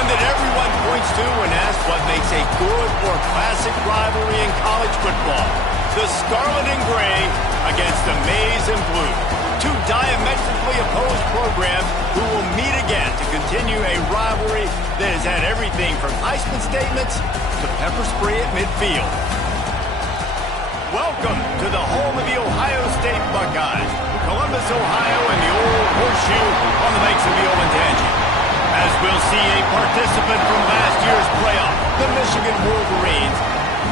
One that everyone points to when asked what makes a good or classic rivalry in college football. The Scarlet and Gray against the Maize and Blue. Two diametrically opposed programs who will meet again to continue a rivalry that has had everything from Heisman statements to pepper spray at midfield. Welcome to the home of the Ohio State Buckeyes, Columbus, Ohio, and the old horseshoe on the banks of the Olentangy. As we'll see a participant from last year's playoff, the Michigan Wolverines,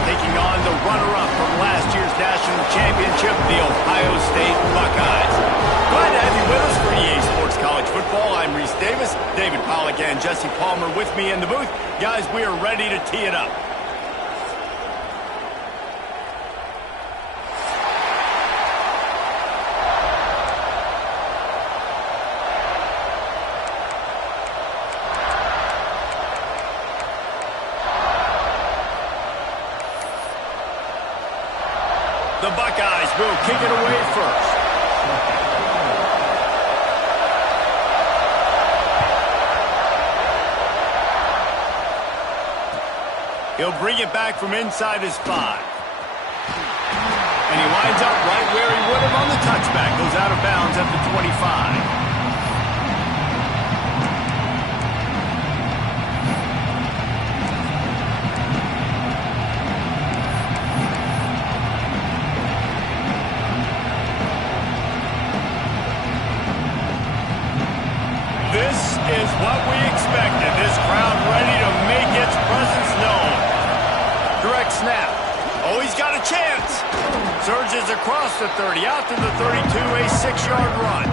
taking on the runner-up from last year's national championship, the Ohio State Buckeyes. Glad to have you with us for EA Sports College Football. I'm Reese Davis, David Pollack, and Jesse Palmer with me in the booth. Guys, we are ready to tee it up. The Buckeyes will kick it away first. He'll bring it back from inside his 5. And he winds up right where he would have on the touchback. Goes out of bounds at the 25. This is what we expected. This crowd ready to make its presence known. Direct snap. Oh, he's got a chance. Surges across the 30, out to the 32, a 6-yard run.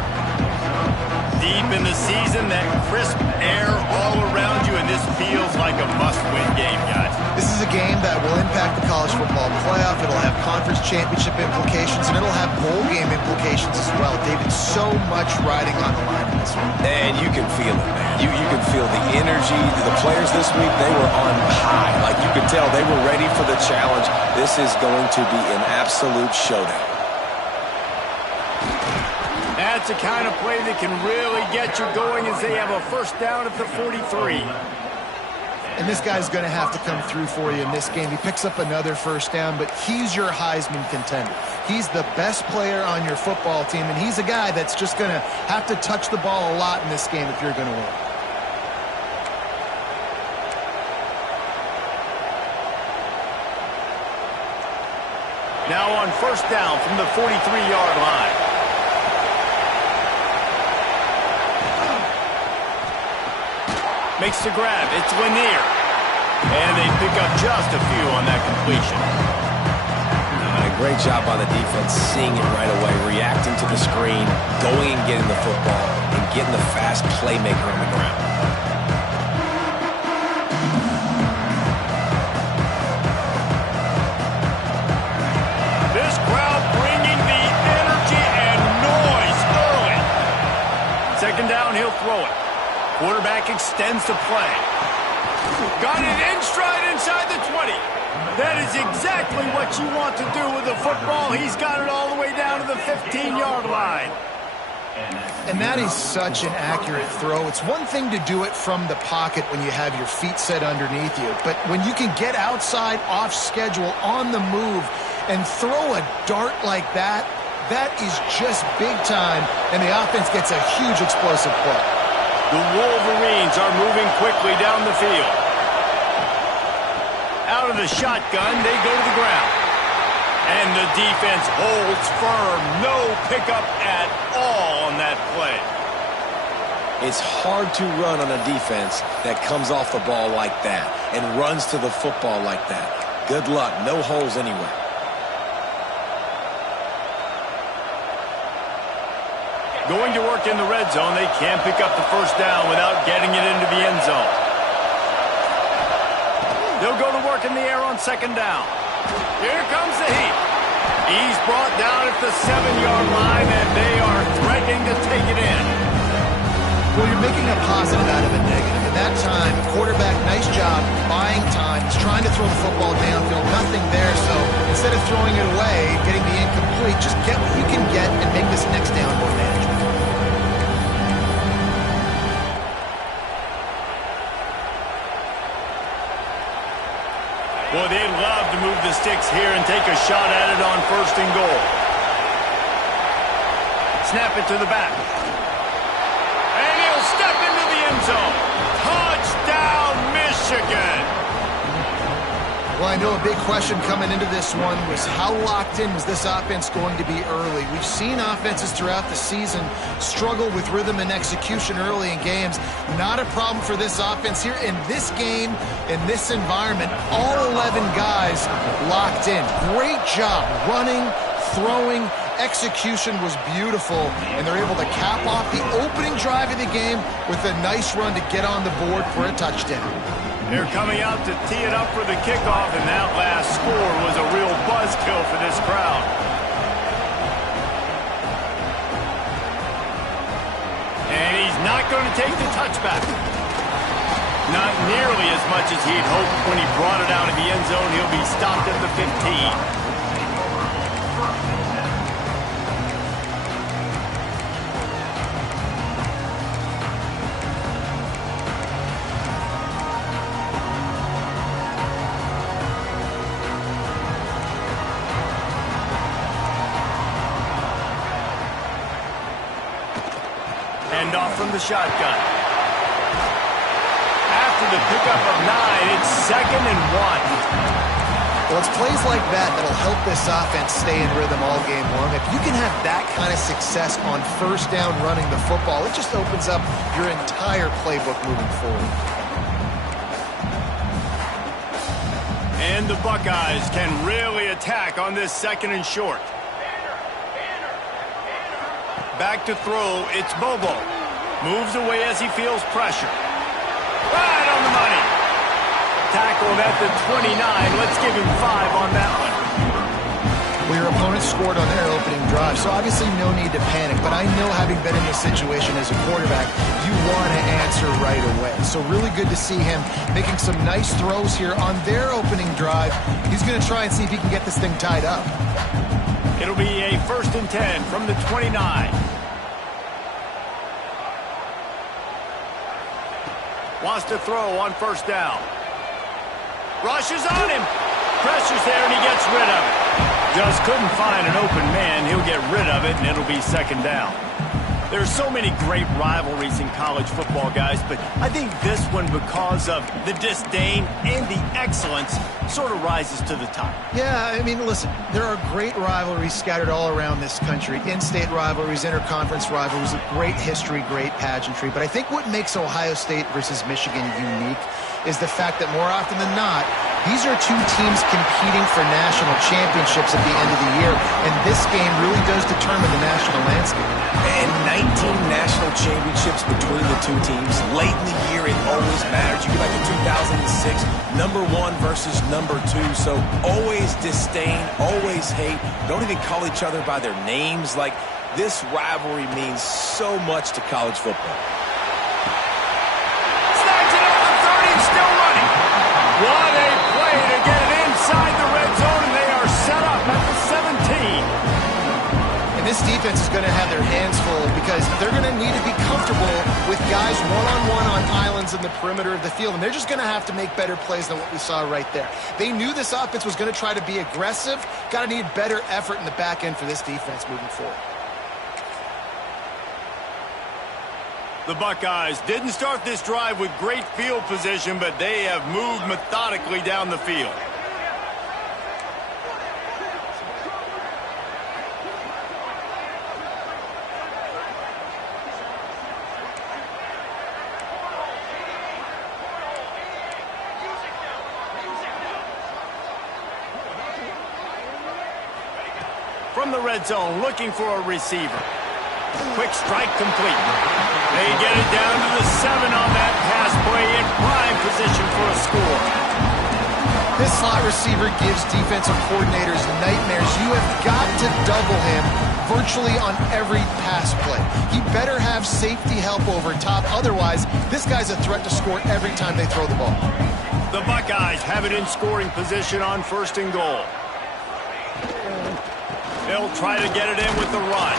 Deep in the season, that crisp air all around you, and this feels like a must-win game, guys. This is a game that will impact the college football playoff. It'll have conference championship implications, and it'll have bowl game implications as well. David, so much riding on the line in this one. And you can feel it, man. You can feel the energy. The players this week, they were on high. Like you could tell, they were ready for the challenge. This is going to be an absolute showdown. That's the kind of play that can really get you going as they have a first down at the 43. And this guy's going to have to come through for you in this game. He picks up another first down, but he's your Heisman contender. He's the best player on your football team, and he's a guy that's just going to have to touch the ball a lot in this game if you're going to win. Now on first down from the 43-yard line. Makes the grab. It's Lanier. And they pick up just a few on that completion. Great job by the defense, seeing it right away, reacting to the screen, going and getting the football, and getting the fast playmaker on the ground. This crowd bringing the energy and noise early. Second down, he'll throw it. Quarterback extends the play. Got it in stride inside the 20. That is exactly what you want to do with the football. He's got it all the way down to the 15-yard line. And that is such an accurate throw. It's one thing to do it from the pocket when you have your feet set underneath you, but when you can get outside, off schedule, on the move, and throw a dart like that, that is just big time, and the offense gets a huge explosive play. The Wolverines are moving quickly down the field. Out of the shotgun, they go to the ground. And the defense holds firm. No pickup at all on that play. It's hard to run on a defense that comes off the ball like that and runs to the football like that. Good luck. No holes anywhere. Going to work in the red zone. They can't pick up the first down without getting it into the end zone. They'll go to work in the air on second down. Here comes the heat. He's brought down at the 7-yard line, and they are threatening to take it in. Well, you're making a positive out of a negative. In that time, quarterback, nice job buying time. He's trying to throw the football downfield. Nothing there, so instead of throwing it away, getting the incomplete, just get what you can get and make this next down more manageable. to move the sticks here and take a shot at it on 1st and goal. Snap it to the back. And he'll step into the end zone. Touchdown, Michigan! Well, I know a big question coming into this one was how locked in was this offense going to be early? We've seen offenses throughout the season struggle with rhythm and execution early in games. Not a problem for this offense here. In this game, in this environment, all 11 guys locked in. Great job running, throwing. Execution was beautiful, and they're able to cap off the opening drive of the game with a nice run to get on the board for a touchdown. They're coming out to tee it up for the kickoff, and that last score was a real buzzkill for this crowd. And he's not going to take the touchback. Not nearly as much as he'd hoped when he brought it out of the end zone. He'll be stopped at the 15. Off from the shotgun. After the pickup of 9, it's 2nd and 1. Well, it's plays like that that'll help this offense stay in rhythm all game long. If you can have that kind of success on 1st down running the football, it just opens up your entire playbook moving forward. And the Buckeyes can really attack on this 2nd and short. Back to throw, it's Bobo. Moves away as he feels pressure. Right on the money. Tackled at the 29. Let's give him 5 on that one. Well, your opponent scored on their opening drive, so obviously no need to panic. But I know, having been in this situation as a quarterback, you want to answer right away. So really good to see him making some nice throws here on their opening drive. He's going to try and see if he can get this thing tied up. It'll be a 1st and 10 from the 29. Wants to throw on 1st down. Rushes on him. Pressure's there, and he gets rid of it. Just couldn't find an open man. He'll get rid of it, and it'll be 2nd down. There's so many great rivalries in college football, guys, but I think this one, because of the disdain and the excellence, sort of rises to the top. Yeah, I mean, listen, there are great rivalries scattered all around this country. In-state rivalries, interconference rivalries, great history, great pageantry. But I think what makes Ohio State versus Michigan unique is the fact that more often than not, these are two teams competing for national championships at the end of the year, and this game really does determine the national landscape. And 19 national championships between the two teams. Late in the year, it always matters. You go back to 2006, number 1 versus number 2. So always disdain, always hate. Don't even call each other by their names. Like, this rivalry means so much to college football. Snags it over 30 and still running. What a play to get it inside the red zone, and they are set up at the 17. This defense is going to have their hands full because they're going to need to be comfortable with guys one-on-one on islands in the perimeter of the field, and they're just going to have to make better plays than what we saw right there. They knew this offense was going to try to be aggressive. Got to need better effort in the back end for this defense moving forward. The Buckeyes didn't start this drive with great field position, but they have moved methodically down the field. From the red zone, looking for a receiver. Quick strike complete. They get it down to the 7 on that pass play, in prime position for a score. This slot receiver gives defensive coordinators nightmares. You have got to double him virtually on every pass play. He better have safety help over top. Otherwise, this guy's a threat to score every time they throw the ball. The Buckeyes have it in scoring position on 1st and goal. They'll try to get it in with the run.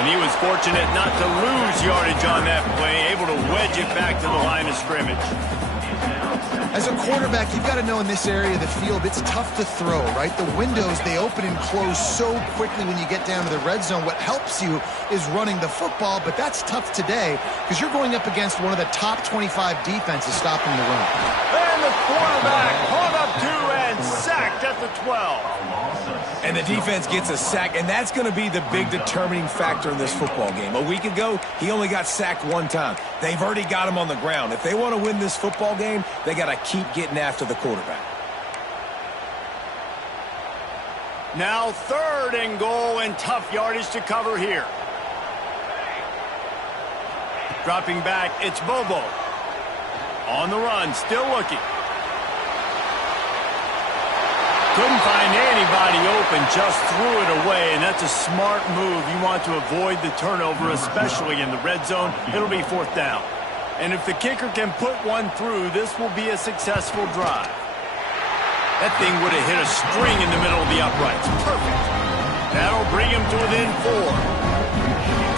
And he was fortunate not to lose yardage on that play, able to wedge it back to the line of scrimmage. As a quarterback, you've got to know in this area of the field, it's tough to throw, right? The windows, they open and close so quickly when you get down to the red zone. What helps you is running the football, but that's tough today because you're going up against one of the top 25 defenses stopping the run. And the quarterback caught up to and sacked at the 12. And the defense gets a sack, and that's going to be the big determining factor in this football game. A week ago, he only got sacked one time. They've already got him on the ground. If they want to win this football game, they got to keep getting after the quarterback. Now 3rd and goal and tough yardage to cover here. Dropping back, it's Bobo. On the run, still looking. Couldn't find anybody open, just threw it away, and that's a smart move. You want to avoid the turnover, especially in the red zone. It'll be 4th down. And if the kicker can put one through, this will be a successful drive. That thing would have hit a string in the middle of the uprights. Perfect. That'll bring him to within 4.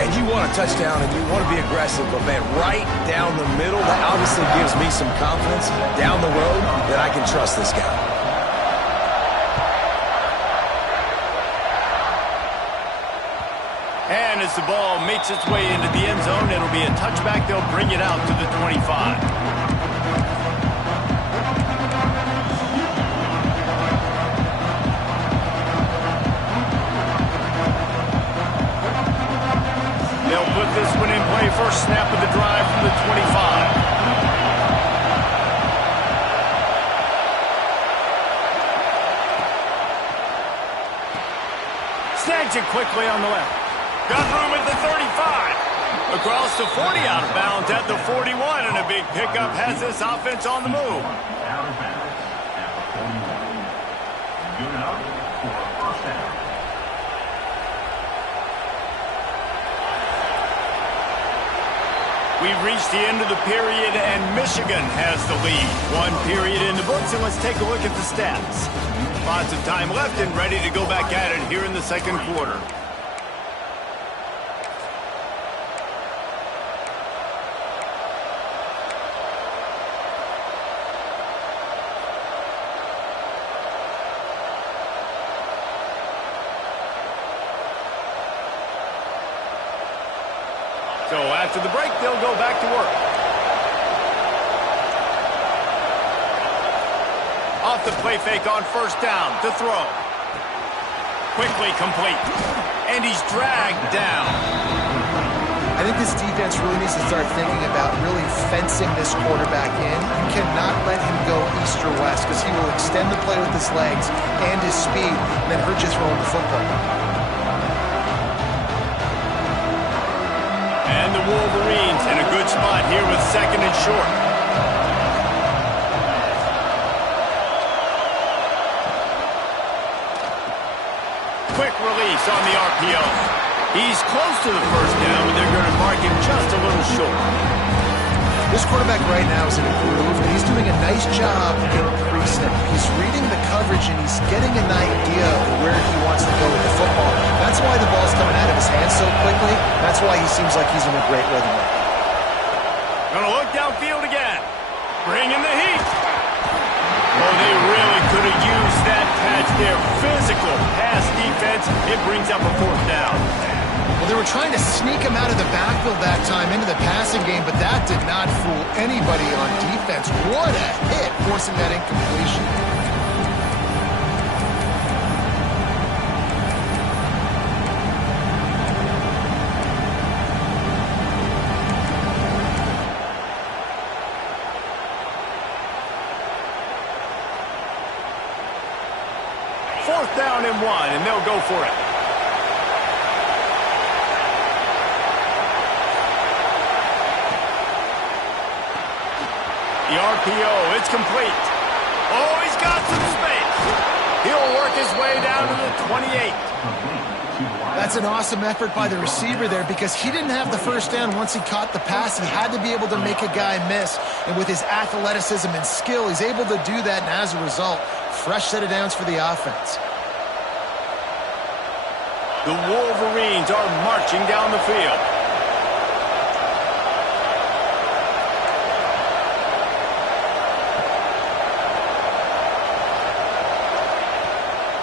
And you want a touchdown and you want to be aggressive, but man, right down the middle, that obviously gives me some confidence down the road that I can trust this guy. And as the ball makes its way into the end zone, it'll be a touchback. They'll bring it out to the 25. They'll put this one in play. First snap of the drive from the 25. Snags it quickly on the left. Got room at the 35. Across the 40, out of bounds at the 41, and a big pickup has this offense on the move. We've reached the end of the period, and Michigan has the lead. 1 period in the books, and let's take a look at the stats. Lots of time left and ready to go back at it here in the 2nd quarter. So after the break, they'll go back to work. Off the play fake on 1st down to throw. Quickly complete. And he's dragged down. I think this defense really needs to start thinking about really fencing this quarterback in. You cannot let him go east or west because he will extend the play with his legs and his speed and then hurt you throwing the football. And the Wolverines in a good spot here with 2nd and short. Quick release on the RPO. He's close to the 1st down, but they're going to mark him just a little short. This quarterback right now is in a groove, and he's doing a nice job increasing. He's reading the coverage, and he's getting an idea of where he wants to go with the football. That's why the ball's coming out of his hands so quickly. That's why he seems like he's in a great rhythm right now. Gonna look downfield again. Bring in the heat. Oh, they really could have used that catch there. Physical pass defense. It brings up a 4th down. Well, they were trying to sneak him out of the backfield that time into the passing game, but that did not fool anybody on defense. What a hit, forcing that incompletion. Fourth down and 1, and they'll go for it. The RPO, it's complete. Oh, he's got some space. He'll work his way down to the 28. That's an awesome effort by the receiver there because he didn't have the 1st down once he caught the pass. He had to be able to make a guy miss. And with his athleticism and skill, he's able to do that. And as a result, fresh set of downs for the offense. The Wolverines are marching down the field.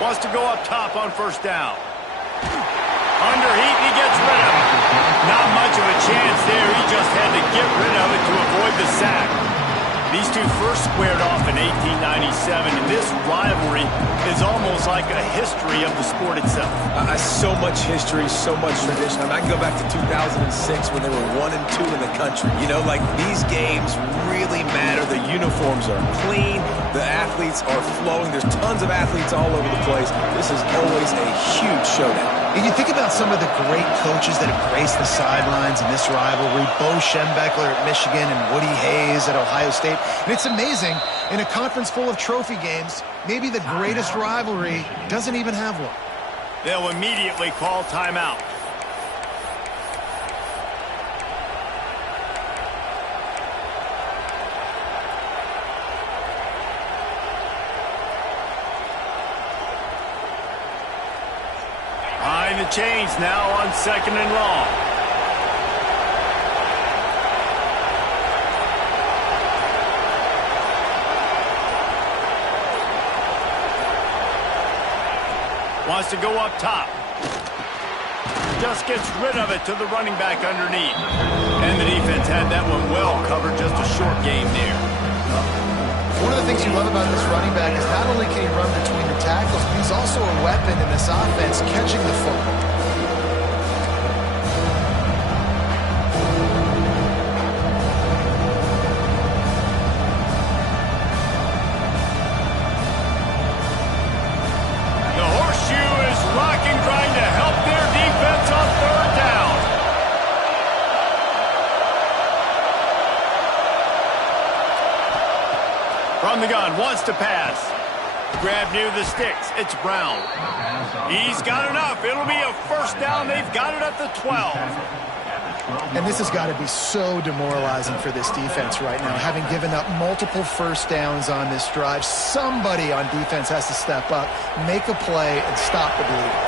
Wants to go up top on first down. Under heat, he gets rid of it. Not much of a chance there. He just had to get rid of it to avoid the sack. These two first squared off in 1897, and this rivalry is almost like a history of the sport itself. So much history, so much tradition. I can go back to 2006 when they were 1 and 2 in the country. You know, like, these games really matter. The uniforms are clean. The athletes are flowing. There's tons of athletes all over the place. This is always a huge showdown. And you think about some of the great coaches that have graced the sidelines in this rivalry, Bo Schembechler at Michigan and Woody Hayes at Ohio State. And it's amazing, in a conference full of trophy games, maybe the greatest rivalry doesn't even have one. They'll immediately call timeout. Behind the chains now on 2nd and long. Wants to go up top. Just gets rid of it to the running back underneath. And the defense had that one well covered, just a short game there. One of the things you love about this running back is not only can he run between the tackles, but he's also a weapon in this offense catching the football. The horseshoe is rocking, trying to help their defense on 3rd down. From the gun, wants to pass. Grab near the sticks. It's Brown. He's got enough. It'll be a first down. They've got it at the 12. And this has got to be so demoralizing for this defense right now, having given up multiple first downs on this drive. Somebody on defense has to step up, make a play, and stop the bleeding.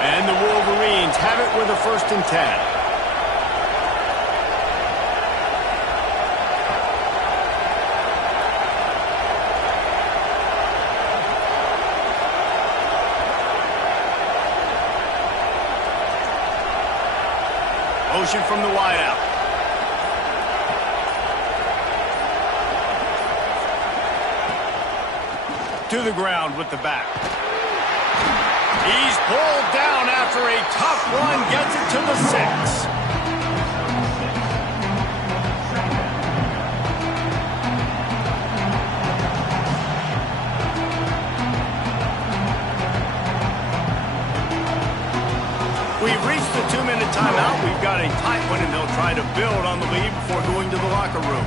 And the Wolverines have it with a 1st and 10. Motion from the wideout. To the ground with the back. He's pulled down after a tough run, gets it to the 6. We've reached the 2-minute timeout. We've got a tight one, and they'll try to build on the lead before going to the locker room.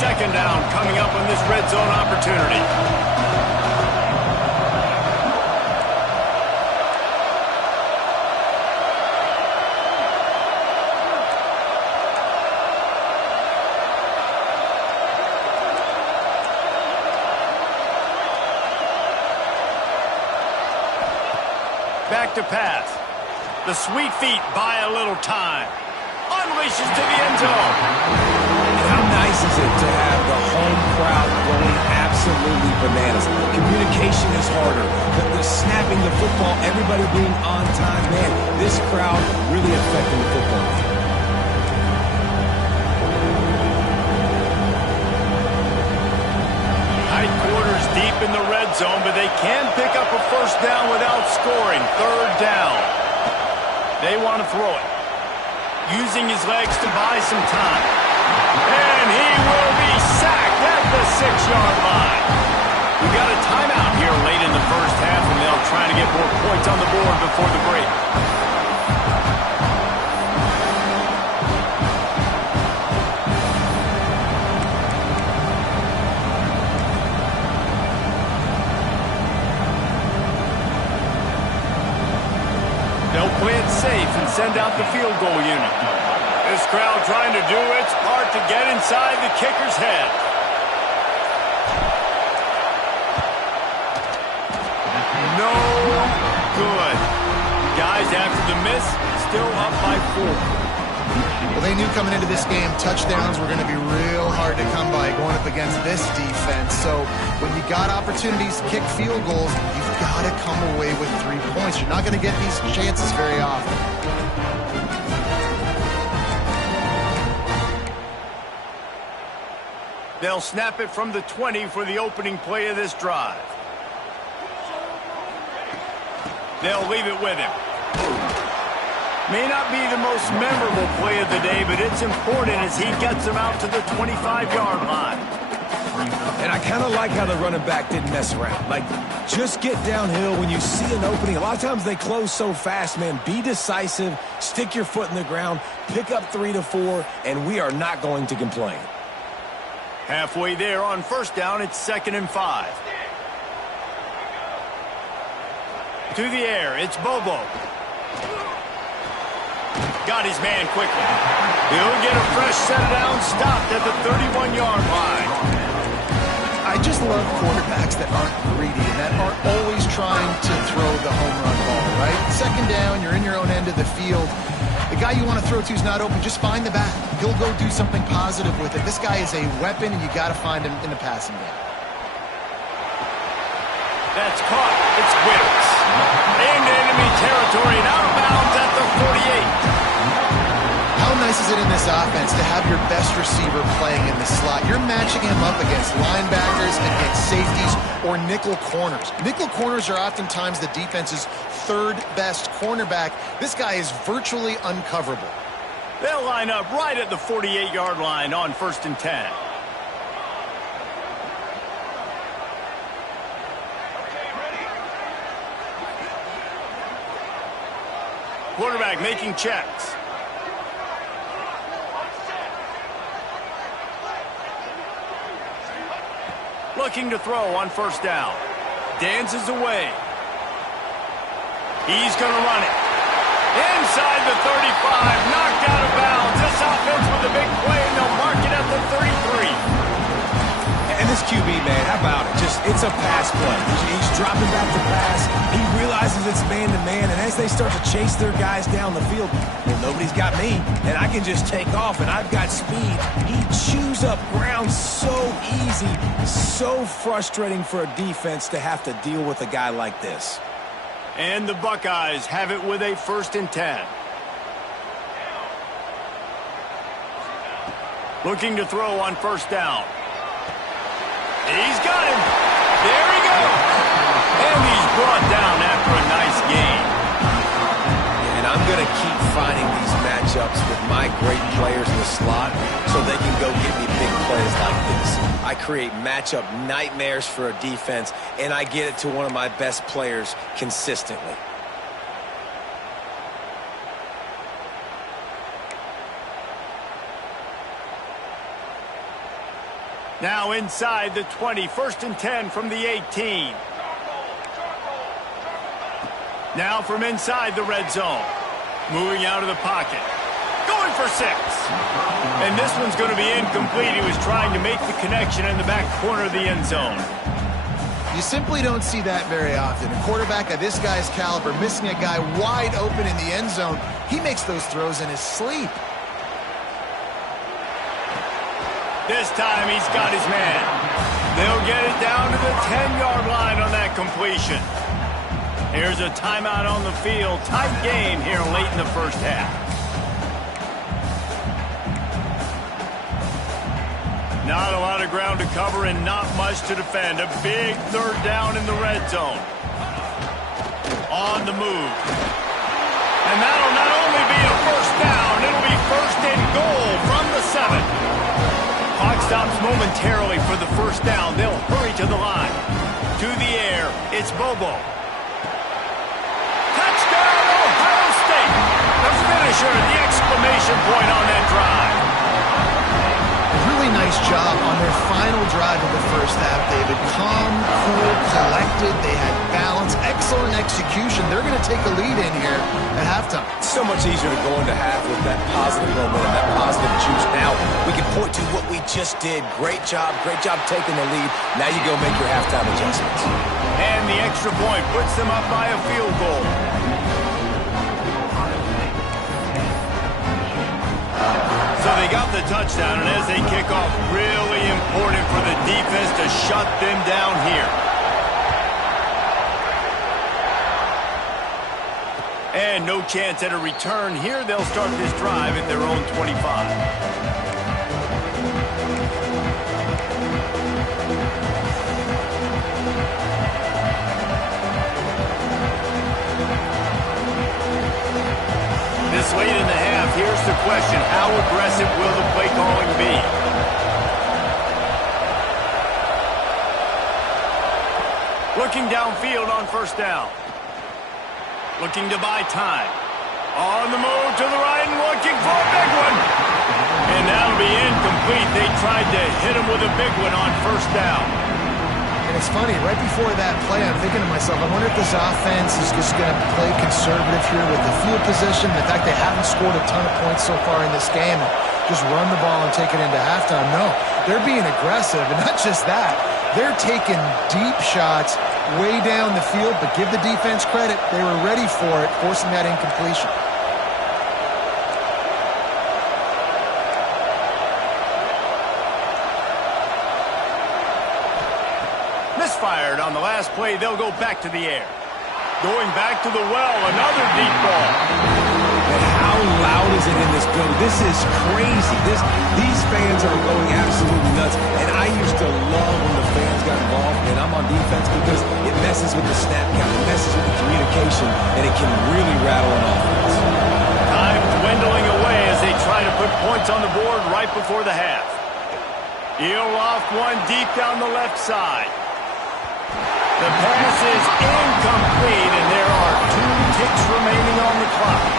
Second down coming up on this red zone opportunity. Back to pass. The sweet feet buy a little time. Unleashes to the end zone. How nice is it to have the home crowd going absolutely bananas? Communication is harder. The snapping the football, everybody being on time. Man, this crowd really affecting the football game. Tight quarters deep in the red zone, but they can pick up a first down without scoring. 3rd down. They want to throw it. Using his legs to buy some time. And he will be sacked at the 6-yard line. We got a timeout here late in the first half, and they'll try to get more points on the board before the break. They'll play it safe and send out the field goal unit. This crowd trying to do its part to get inside the kicker's head. No good. Guys, after the miss, still up by 4. Well, They knew coming into this game, touchdowns were going to be real hard to come by going up against this defense. So when you got opportunities to kick field goals, you've got to come away with 3 points. You're not going to get these chances very often. They'll snap it from the 20 for the opening play of this drive. They'll leave it with him. May not be the most memorable play of the day, but it's important as he gets them out to the 25-yard line. And I kind of like how the running back didn't mess around. Like, just get downhill when you see an opening. A lot of times they close so fast, man. Be decisive, stick your foot in the ground, pick up 3 to 4, and we are not going to complain. Halfway there on first down, it's 2nd and 5. To the air, it's Bobo. Got his man quickly. He'll get a fresh set down, stopped at the 31-yard line. I just love quarterbacks that aren't greedy and that aren't always trying to throw the home run ball, right? 2nd down, you're in your own end of the field. The guy you want to throw to is not open. Just find the back. He'll go do something positive with it. This guy is a weapon, and you got to find him in the passing game. That's caught. It's Wicks. Into enemy territory and out of bounds at the 48. How nice is it in this offense to have your best receiver playing in the slot? You're matching him up against linebackers, against safeties, or nickel corners. Nickel corners are oftentimes the defense's 3rd best cornerback. This guy is virtually uncoverable. They'll line up right at the 48-yard line on 1st and 10. Quarterback making checks. Looking to throw on 1st down. Dances away. He's going to run it. Inside the 35, knocked out of bounds. This offense with a big play, and they'll mark it at the 33. And this QB, man, how about it? It's a pass play. He's dropping back to pass. He realizes it's man-to-man, and as they start to chase their guys down the field, well, nobody's got me, and I can just take off, and I've got speed. He chews up ground so easy, so frustrating for a defense to have to deal with a guy like this. And the Buckeyes have it with a 1st and 10. Looking to throw on 1st down. He's got him. There he goes. And he's brought down after a nice game. And I'm going to keep finding these matchups with my great players in the slot so they can go get me big plays like this. I create matchup nightmares for a defense, and I get it to one of my best players consistently. Now inside the 20, 1st and 10 from the 18. Now from inside the red zone. Moving out of the pocket. Going for 6. And this one's going to be incomplete. He was trying to make the connection in the back corner of the end zone. You simply don't see that very often. A quarterback of this guy's caliber missing a guy wide open in the end zone. He makes those throws in his sleep. This time he's got his man. They'll get it down to the 10-yard line on that completion. Here's a timeout on the field. Tight game here late in the 1st half. Not a lot of ground to cover and not much to defend. A big 3rd down in the red zone. On the move. And that'll not only be a 1st down, it'll be 1st and goal from the 7. Clock stops momentarily for the 1st down. They'll hurry to the line. To the air, it's Bobo. Touchdown, Ohio State. The finisher, the exclamation point on that drive. Really nice job on their final drive of the 1st half, David. Calm, cool, collected. They had balance, excellent execution. They're going to take a lead in here at halftime. It's so much easier to go into half with that positive momentum, that positive juice. Now we can point to what we just did. Great job taking the lead. Now you go make your halftime adjustments. And the extra point puts them up by a field goal. So they got the touchdown, and as they kick off, really important for the defense to shut them down here. And no chance at a return here. They'll start this drive at their own 25. This late in the half, here's the question. How aggressive will the play calling be? Looking downfield on first down. Looking to buy time. On the move to the right and looking for a big one. And that'll be incomplete. They tried to hit him with a big one on first down. And it's funny, right before that play, I'm thinking to myself, I wonder if this offense is just going to play conservative here with the field position. The fact they haven't scored a ton of points so far in this game. Just run the ball and take it into halftime. No, they're being aggressive. And not just that, they're taking deep shots way down the field, but give the defense credit. They were ready for it, forcing that incompletion. Misfired on the last play. They'll go back to the air. Going back to the well, another deep ball. And how loud is it in this building? This is crazy. These fans are going absolutely nuts. And I used to love when the fans got involved, and I'm on defense because it messes with the snap count, it messes with the communication, and it can really rattle an offense. Time dwindling away as they try to put points on the board right before the half. He'll loft one deep down the left side. The pass is incomplete, and there are 2 ticks remaining on the clock.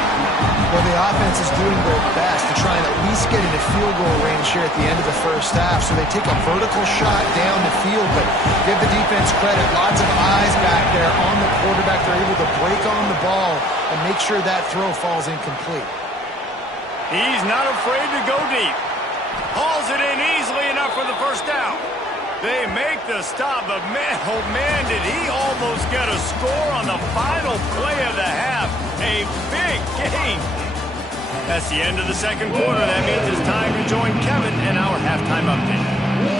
Well, the offense is doing their best to try and at least get into field goal range here at the end of the first half. So they take a vertical shot down the field, but give the defense credit. Lots of eyes back there on the quarterback. They're able to break on the ball and make sure that throw falls incomplete. He's not afraid to go deep. Hauls it in easily enough for the first down. They make the stop, but man, oh man, did he almost get a score on the final play of the half. A big game. That's the end of the second quarter. That means it's time to join Kevin in our halftime update.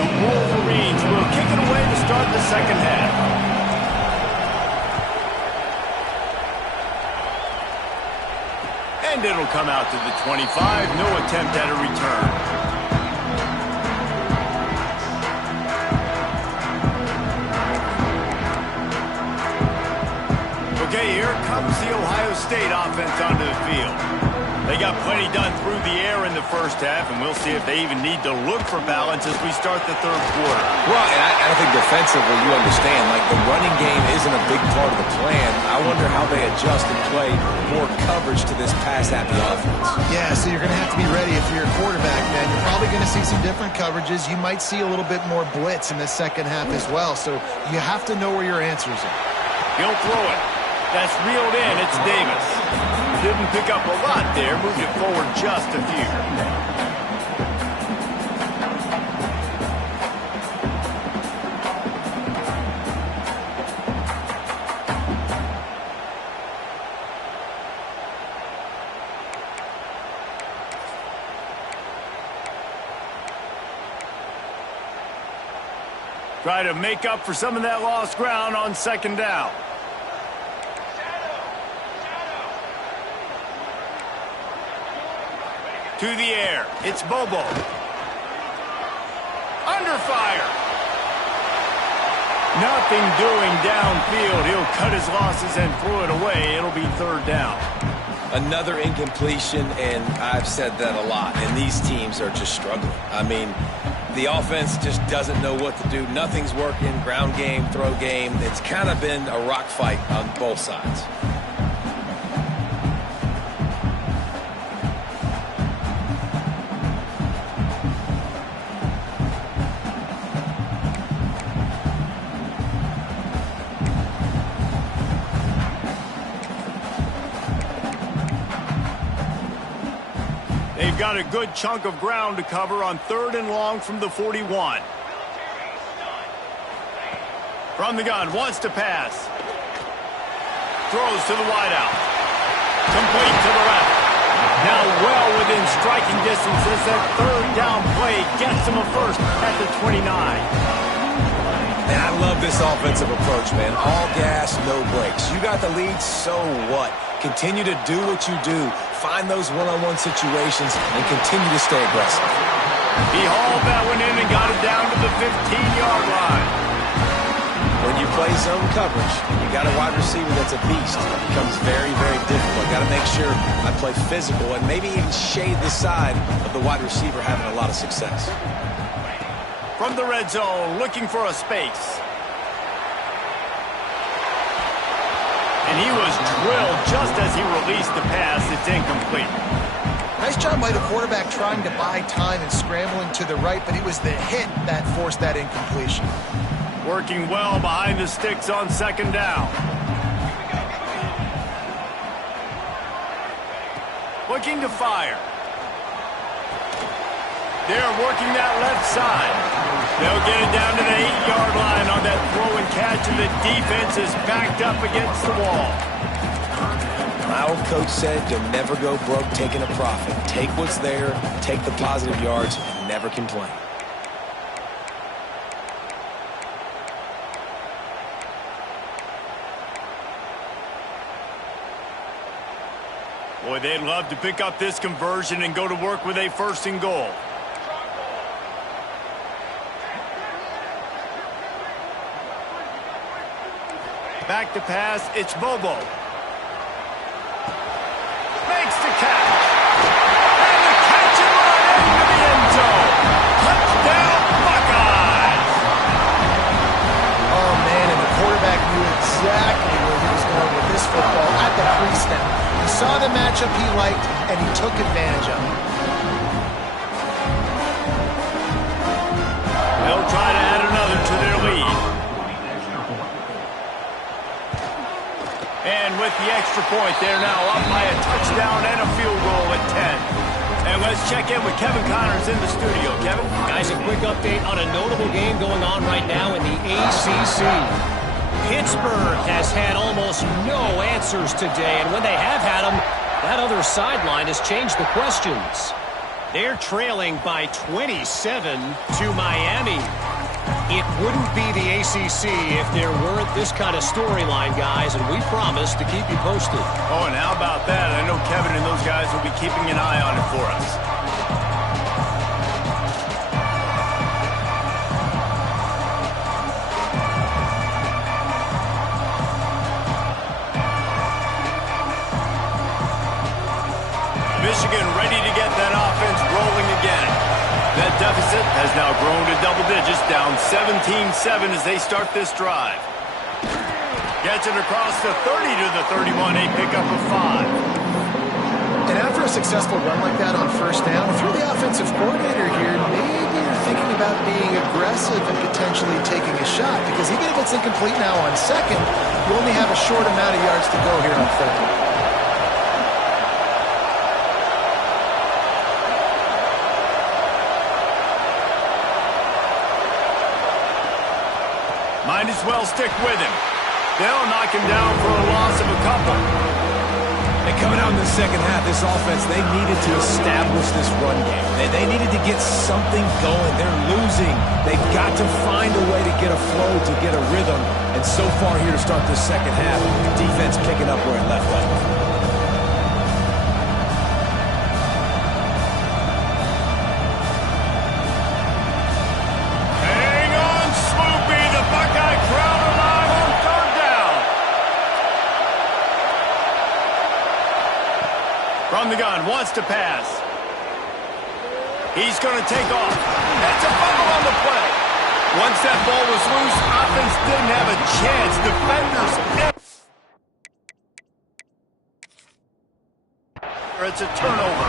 The Wolverines will kick it away to start the second half. And it'll come out to the 25. No attempt at a return. Okay, here comes the Ohio State offense onto the field. They got plenty done through the air in the first half, and we'll see if they even need to look for balance as we start the third quarter. Well, and I think defensively, you understand, like the running game isn't a big part of the plan. I wonder how they adjust and play more coverage to this pass-happy offense. Yeah, so you're going to have to be ready if you're a quarterback, man. You're probably going to see some different coverages. You might see a little bit more blitz in the second half as well, so you have to know where your answers are. He'll throw it. That's reeled in. It's Davis. Didn't pick up a lot there. Moved it forward just a few. Try to make up for some of that lost ground on second down. To the air. It's Bobo. Under fire. Nothing doing downfield. He'll cut his losses and throw it away. It'll be third down. Another incompletion, and I've said that a lot, and these teams are just struggling. I mean, the offense just doesn't know what to do. Nothing's working. Ground game, throw game. It's kind of been a rock fight on both sides. They've got a good chunk of ground to cover on third and long from the 41. From the gun, wants to pass. Throws to the wideout. Complete to the left. Now well within striking distance as that third down play gets him a first at the 29. And I love this offensive approach, man. All gas, no brakes. You got the lead, so what? Continue to do what you do. Find those one-on-one situations and continue to stay aggressive. He hauled that one in and got it down to the 15-yard line. When you play zone coverage, you got a wide receiver that's a beast. It becomes very, very difficult. Got to make sure I play physical and maybe even shade the side of the wide receiver having a lot of success. From the red zone, looking for a space. And he was drilled just as he released the pass. It's incomplete. Nice job by the quarterback trying to buy time and scrambling to the right, but it was the hit that forced that incompletion. Working well behind the sticks on second down. Looking to fire. They're working that left side. They'll get it down to the 8-yard line on that throw and catch, and the defense is backed up against the wall. My old coach said you'll never go broke taking a profit. Take what's there, take the positive yards, and never complain. Boy, they'd love to pick up this conversion and go to work with a first and goal. Back to pass, it's Bobo. Makes the catch. And the catch and run into the end zone. Touchdown, Buckeyes! Oh, man, and the quarterback knew exactly where he was going with this football at the pre-snap. He saw the matchup he liked, and he took advantage of it. They'll try to add another to their lead. And with the extra point, they're now up by a touchdown and a field goal at 10. And let's check in with Kevin Connors in the studio. Kevin? Guys, a quick update on a notable game going on right now in the ACC. Pittsburgh has had almost no answers today, and when they have had them, that other sideline has changed the questions. They're trailing by 27 to Miami. It wouldn't be the ACC if there weren't this kind of storyline, guys, and we promise to keep you posted. Oh, and how about that? I know Kevin and those guys will be keeping an eye on it for us. Michigan ready to get that offense rolling again. That deficit has now grown to double digits, down 17-7 as they start this drive. Gets it across the 30 to the 31, a pickup of 5. And after a successful run like that on first down, if you're the offensive coordinator here, maybe you're thinking about being aggressive and potentially taking a shot, because even if it's incomplete now on second, you only have a short amount of yards to go here on third. Might as well stick with him. They'll knock him down for a loss of a couple. And coming out in the second half, this offense, they needed to establish this run game. They needed to get something going. They're losing. They've got to find a way to get a flow, to get a rhythm. And so far here to start this second half, defense picking up where it left off. From the gun, wants to pass. He's going to take off. That's a fumble on the play. Once that ball was loose, offense didn't have a chance. Defenders. It's a turnover.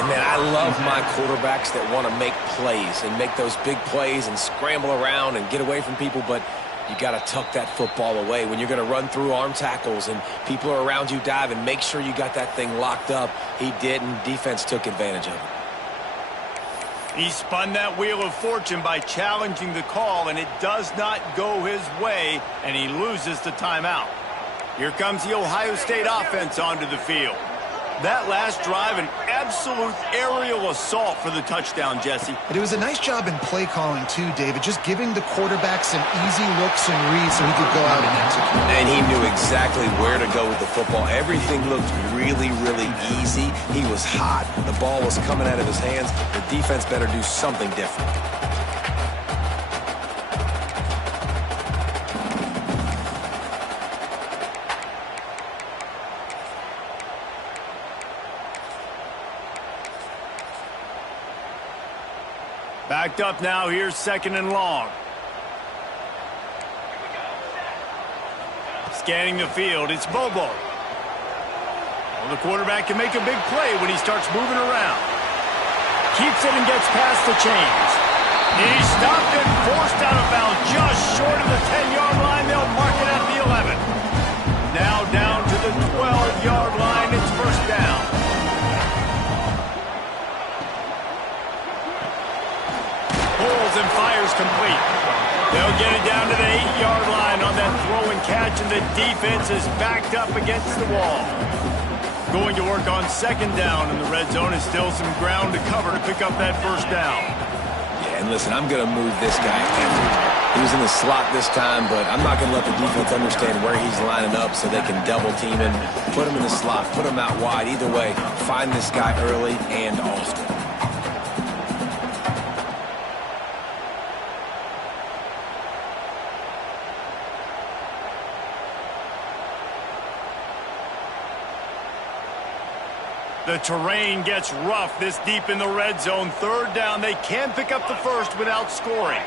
And man, I love my quarterbacks that want to make plays and make those big plays and scramble around and get away from people, but you got to tuck that football away. When you're going to run through arm tackles and people are around you diving, make sure you got that thing locked up. He did, and defense took advantage of it. He spun that wheel of fortune by challenging the call, and it does not go his way, and he loses the timeout. Here comes the Ohio State offense onto the field. That last drive, an absolute aerial assault for the touchdown, Jesse. But it was a nice job in play calling, too, David, just giving the quarterback some easy looks and reads so he could go out and execute. And he knew exactly where to go with the football. Everything looked really, really easy. He was hot. The ball was coming out of his hands. The defense better do something different. Backed up now. Here's 2nd and long. Scanning the field. It's Bobo. Well, the quarterback can make a big play when he starts moving around. Keeps it and gets past the chains. He's stopped and forced out of bounds just short of the 10-yard line. They'll mark it at the 11. Now down to the 12-yard line. It's 1st down. And fires complete. They'll get it down to the 8-yard line on that throw and catch, and the defense is backed up against the wall. Going to work on 2nd down in the red zone, and still some ground to cover to pick up that 1st down. Yeah, and listen, I'm going to move this guy everywhere. He was in the slot this time, but I'm not going to let the defense understand where he's lining up so they can double team him, put him in the slot, put him out wide. Either way, find this guy early and often. The terrain gets rough this deep in the red zone. 3rd down. They can pick up the 1st without scoring.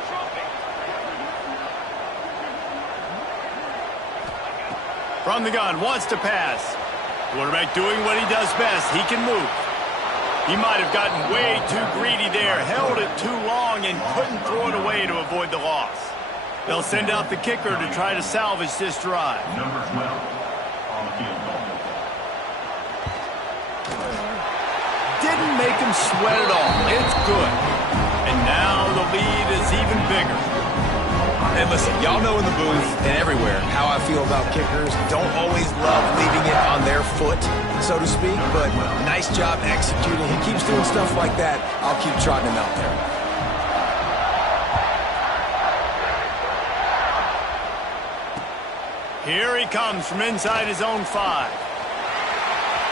From the gun, wants to pass. Quarterback doing what he does best. He can move. He might have gotten way too greedy there, held it too long, and couldn't throw it away to avoid the loss. They'll send out the kicker to try to salvage this drive. Number 12 on the field goal. Didn't make him sweat at all. It's good. And now the lead is even bigger. And listen, y'all know in the booth and everywhere how I feel about kickers. Don't always love leaving it on their foot, so to speak, but nice job executing. He keeps doing stuff like that. I'll keep trotting him out there. Here he comes from inside his own 5.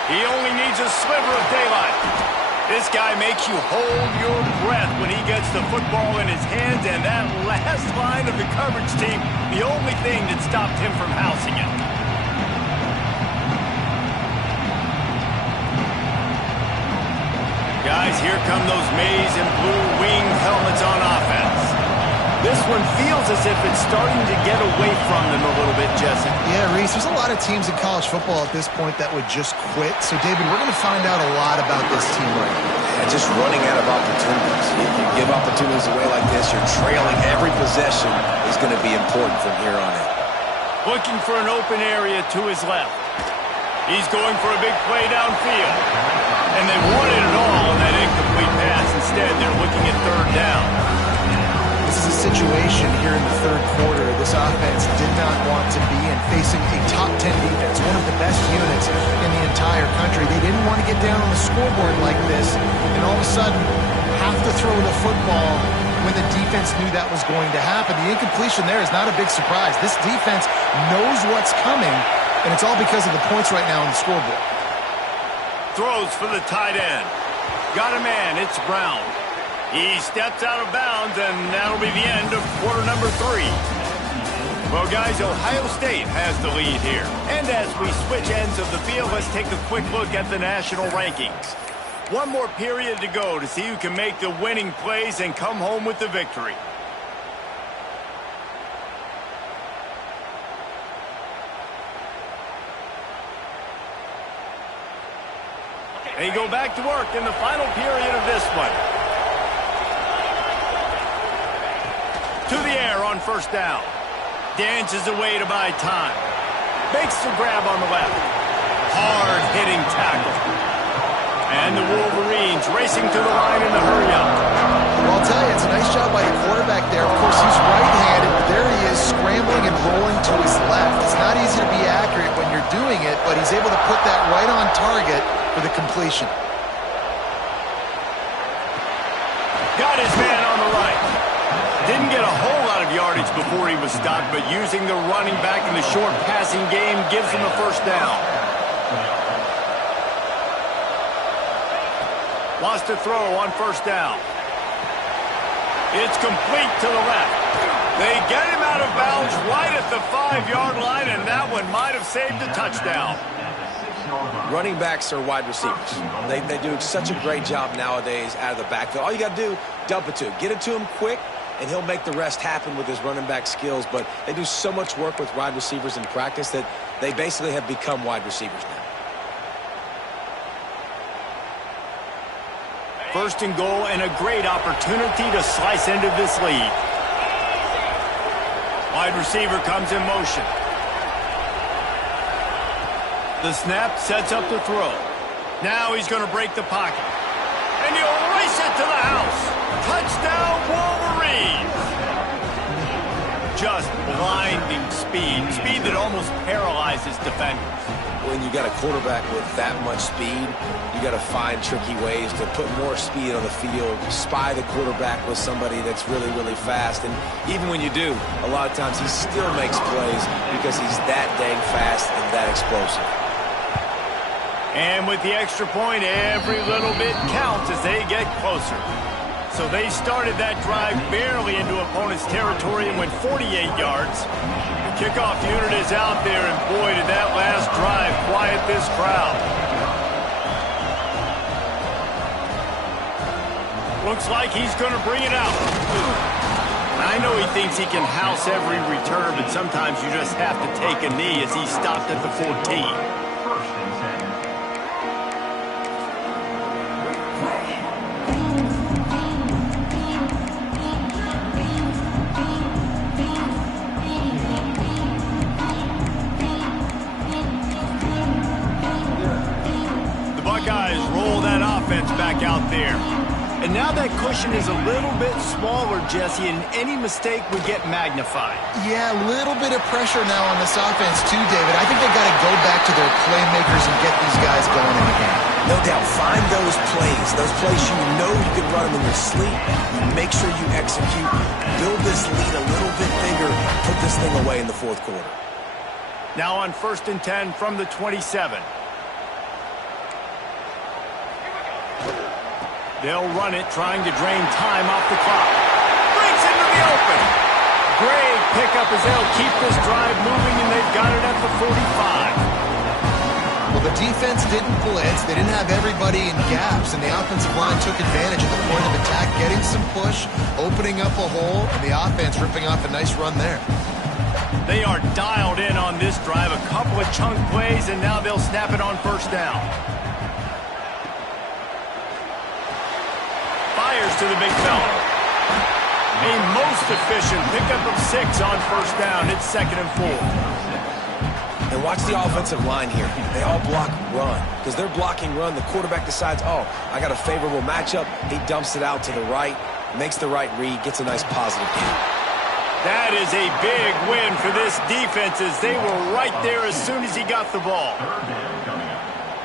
He only needs a sliver of daylight. This guy makes you hold your breath when he gets the football in his hands, and that last line of the coverage team, the only thing that stopped him from housing it. Guys, here come those maize and blue wing helmets on offense. This one feels as if it's starting to get away from them a little bit, Jesse. Yeah, Reese, there's a lot of teams in college football at this point that would just quit. So, David, we're going to find out a lot about this team right now. Yeah, just running out of opportunities. If you give opportunities away like this, you're trailing. Every possession is going to be important from here on in. Looking for an open area to his left. He's going for a big play downfield. And they wanted it all on that incomplete pass. Instead, they're looking at 3rd down. This is a situation here in the 3rd quarter this offense did not want to be in, facing a top 10 defense, one of the best units in the entire country. They didn't want to get down on the scoreboard like this and all of a sudden have to throw the football when the defense knew that was going to happen. The incompletion there is not a big surprise. This defense knows what's coming, and it's all because of the points right now on the scoreboard. Throws for the tight end. Got a man. It's Brown. He steps out of bounds, and that'll be the end of quarter number 3. Well, guys, Ohio State has the lead here. And as we switch ends of the field, let's take a quick look at the national rankings. One more period to go to see who can make the winning plays and come home with the victory. They go back to work in the final period of this one. To the air on 1st down. Dances away to buy time. Makes the grab on the left. Hard-hitting tackle. And the Wolverines racing to the line in the hurry-up. Well, I'll tell you, it's a nice job by the quarterback there. Of course, he's right-handed, but there he is scrambling and rolling to his left. It's not easy to be accurate when you're doing it, but he's able to put that right on target for the completion. Got his man on the right. Didn't get a whole lot of yardage before he was stopped, but using the running back in the short passing game gives him a first down. Wants to throw on first down. It's complete to the left. They get him out of bounds right at the 5-yard line, and that one might have saved a touchdown. Running backs are wide receivers. They do such a great job nowadays out of the backfield. All you got to do, dump it to him. Get it to him quick, and he'll make the rest happen with his running back skills. But they do so much work with wide receivers in practice that they basically have become wide receivers now. First and goal, and a great opportunity to slice into this lead. Wide receiver comes in motion. The snap sets up the throw. Now he's going to break the pocket. And he'll race it to the house. Touchdown, Wolverines! Just blinding speed. Speed that almost paralyzes defenders. When you got a quarterback with that much speed, you got to find tricky ways to put more speed on the field, spy the quarterback with somebody that's really, really fast. And even when you do, a lot of times he still makes plays because he's that dang fast and that explosive. And with the extra point, every little bit counts as they get closer. So they started that drive barely into opponent's territory and went 48 yards. The kickoff unit is out there, and boy, did that last drive quiet this crowd. Looks like he's going to bring it out. I know he thinks he can house every return, but sometimes you just have to take a knee as he stopped at the 14. Back out there. And now that cushion is a little bit smaller, Jesse, and any mistake would get magnified. Yeah, a little bit of pressure now on this offense too, David. I think they've got to go back to their playmakers and get these guys going in the game. No doubt. Find those plays you know you can run them in your sleep. You make sure you execute. Build this lead a little bit bigger. Put this thing away in the fourth quarter. Now on 1st and 10 from the 27. They'll run it, trying to drain time off the clock. Breaks into the open. Great pickup as they'll keep this drive moving, and they've got it at the 45. Well, the defense didn't blitz. They didn't have everybody in gaps, and the offensive line took advantage of the point of attack, getting some push, opening up a hole, and the offense ripping off a nice run there. They are dialed in on this drive. A couple of chunk plays, and now they'll snap it on first down. Fires to the big fella. A most efficient pickup of 6 on first down. It's 2nd and 4. And watch the offensive line here. They all block run. Because they're blocking run, the quarterback decides, oh, I got a favorable matchup. He dumps it out to the right, makes the right read, gets a nice positive gain. That is a big win for this defense as they were right there as soon as he got the ball.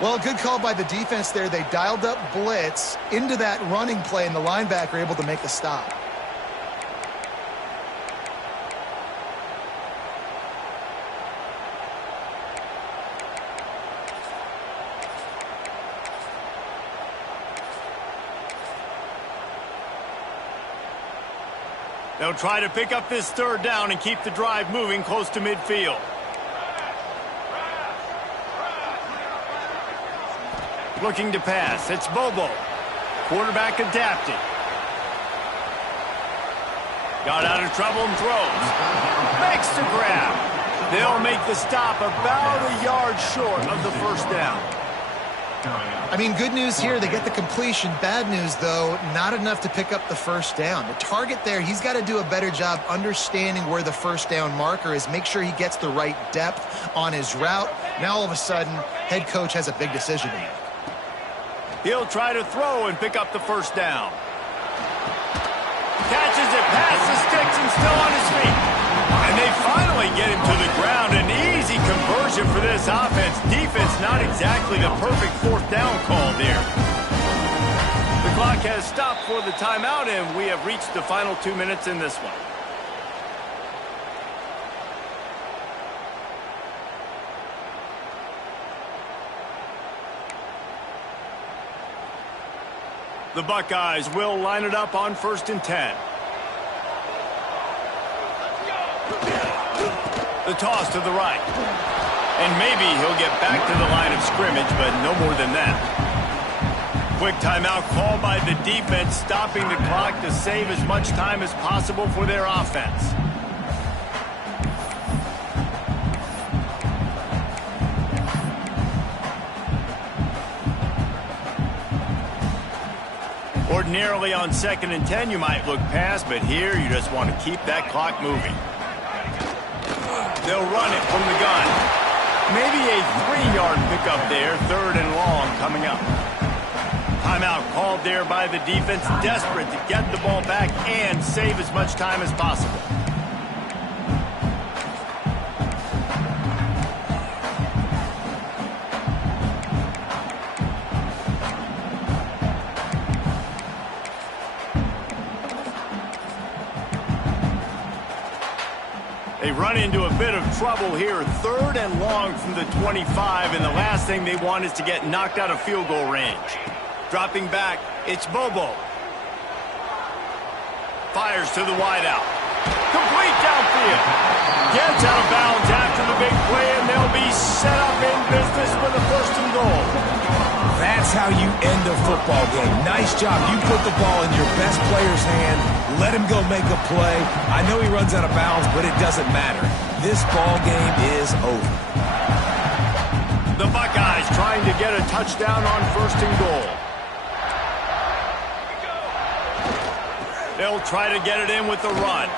Well, good call by the defense there. They dialed up blitz into that running play, and the linebacker able to make the stop. They'll try to pick up this 3rd down and keep the drive moving close to midfield. Looking to pass. It's Bobo. Quarterback adapted. Got out of trouble and throws. Makes the grab. They'll make the stop about a yard short of the first down. I mean, good news here. They get the completion. Bad news, though, not enough to pick up the first down. The target there, he's got to do a better job understanding where the first down marker is, make sure he gets the right depth on his route. Now, all of a sudden, head coach has a big decision to make. He'll try to throw and pick up the first down. Catches it past the sticks and still on his feet. And they finally get him to the ground. An easy completion conversion for this offense. Defense not exactly the perfect fourth down call there. The clock has stopped for the timeout, and we have reached the final 2 minutes in this one. The Buckeyes will line it up on 1st and 10. The toss to the right. And maybe he'll get back to the line of scrimmage, but no more than that. Quick timeout called by the defense, stopping the clock to save as much time as possible for their offense. Ordinarily on 2nd and 10, you might look past, but here you just want to keep that clock moving. They'll run it from the gun. Maybe a 3-yard pickup there, 3rd and long coming up. Timeout called there by the defense, desperate to get the ball back and save as much time as possible. They run into a bit of trouble here, 3rd and long from the 25, and the last thing they want is to get knocked out of field goal range. Dropping back, it's Bobo. Fires to the wideout. Complete downfield. Gets out of bounds after the big play, and they'll be set up in business with a 1st and goal. That's how you end a football game. Nice job. You put the ball in your best player's hand. Let him go make a play. I know he runs out of bounds, but it doesn't matter. This ball game is over. The Buckeyes trying to get a touchdown on 1st and goal. They'll try to get it in with the run.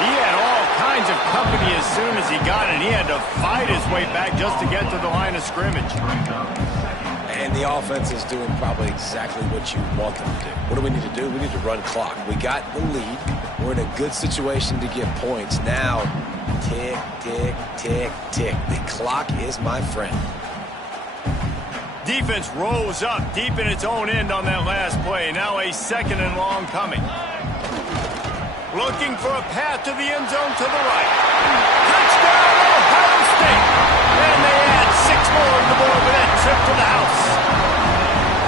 He had all kinds of company as soon as he got it. He had to fight his way back just to get to the line of scrimmage. And the offense is doing probably exactly what you want them to do. What do we need to do? We need to run clock. We got the lead. We're in a good situation to get points. Now, tick, tick, tick, tick. The clock is my friend. Defense rose up deep in its own end on that last play. Now a 2nd and long coming. Looking for a path to the end zone to the right. Touchdown, Ohio State! And they add 6 more on the board with that trip to the house.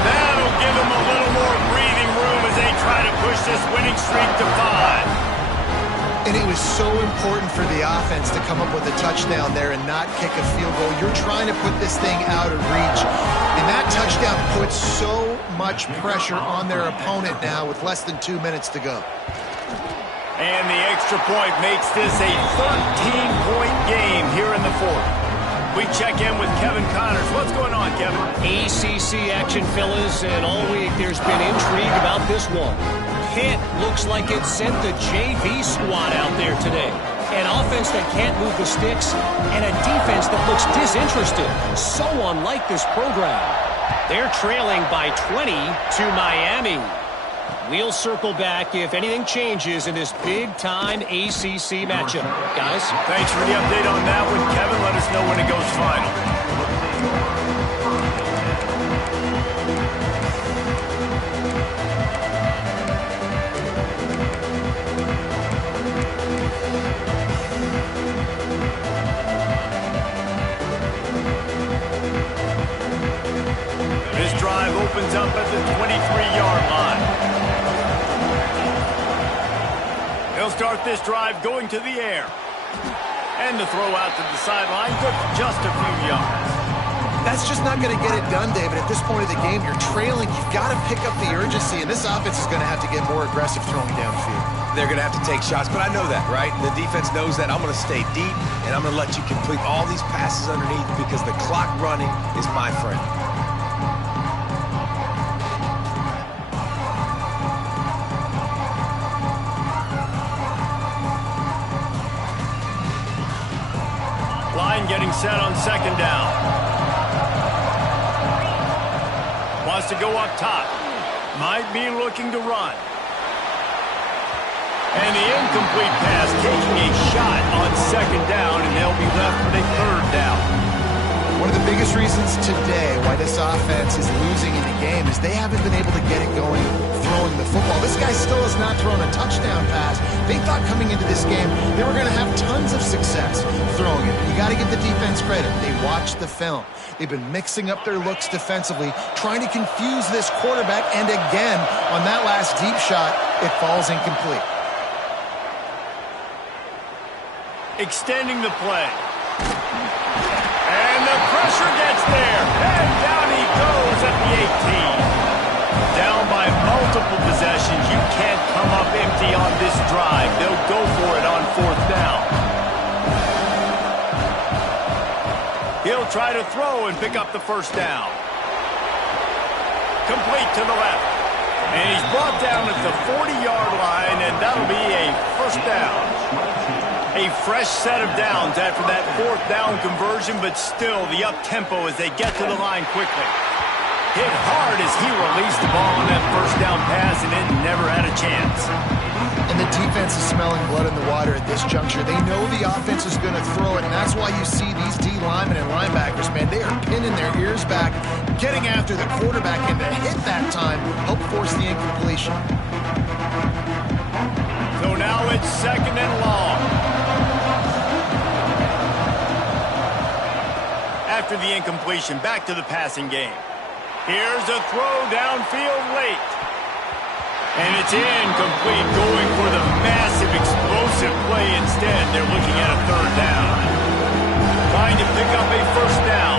That'll give them a little more breathing room as they try to push this winning streak to 5. And it was so important for the offense to come up with a touchdown there and not kick a field goal. You're trying to put this thing out of reach. And that touchdown puts so much pressure on their opponent now with less than 2 minutes to go. And the extra point makes this a 13-point game here in the 4th. We check in with Kevin Connors. What's going on, Kevin? ACC action, fellas, and all week there's been intrigue about this one. Pitt looks like it sent the JV squad out there today. An offense that can't move the sticks, and a defense that looks disinterested. So unlike this program. They're trailing by 20 to Miami. We'll circle back if anything changes in this big-time ACC matchup. Guys? Thanks for the update on that one, Kevin. Let us know when it goes final. This drive opens up at the 23-yard line. They'll start this drive going to the air. And the throw out to the sideline, good for just a few yards. That's just not going to get it done, David. At this point of the game, you're trailing. You've got to pick up the urgency, and this offense is going to have to get more aggressive throwing downfield. They're going to have to take shots, but I know that, right? The defense knows that. I'm going to stay deep, and I'm going to let you complete all these passes underneath because the clock running is my friend. Line getting set on 2nd down. Wants to go up top. Might be looking to run. And the incomplete pass taking a shot on 2nd down, and they'll be left with a biggest reasons today why this offense is losing in the game is they haven't been able to get it going throwing the football. This guy still has not thrown a touchdown pass. They thought coming into this game they were going to have tons of success throwing it. You got to give the defense credit. They watched the film. They've been mixing up their looks defensively, trying to confuse this quarterback, and again, on that last deep shot, it falls incomplete. Extending the play. And the pressure gets there. And down he goes at the 18. Down by multiple possessions. You can't come up empty on this drive. They'll go for it on 4th down. He'll try to throw and pick up the 1st down. Complete to the left. And he's brought down at the 40-yard line, and that'll be a 1st down. A fresh set of downs after that 4th down conversion, but still the up-tempo as they get to the line quickly. Hit hard as he released the ball on that 1st down pass, and it never had a chance. And the defense is smelling blood in the water at this juncture. They know the offense is going to throw it, and that's why you see these D linemen and linebackers, man, they are pinning their ears back, getting after the quarterback, and to hit that time, help force the incompletion. So now it's 2nd and long. After the incompletion, back to the passing game. Here's a throw downfield late. And it's incomplete, going for the massive explosive play instead. They're looking at a 3rd down. Trying to pick up a 1st down.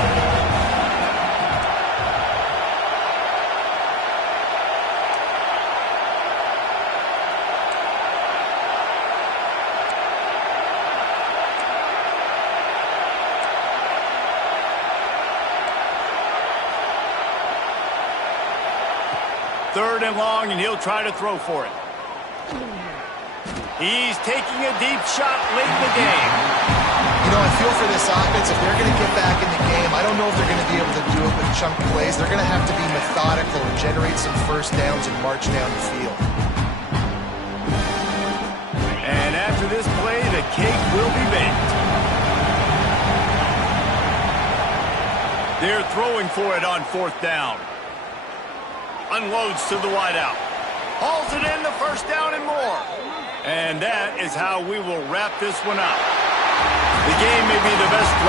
Third and long, and he'll try to throw for it. He's taking a deep shot late in the game. You know, I feel for this offense, if they're going to get back in the game, I don't know if they're going to be able to do it with chunk plays. They're going to have to be methodical and generate some 1st downs and march down the field. And after this play, the cake will be baked. They're throwing for it on 4th down. Unloads to the wideout. Hauls it in, the 1st down and more. And that is how we will wrap this one up. The game may be the best drive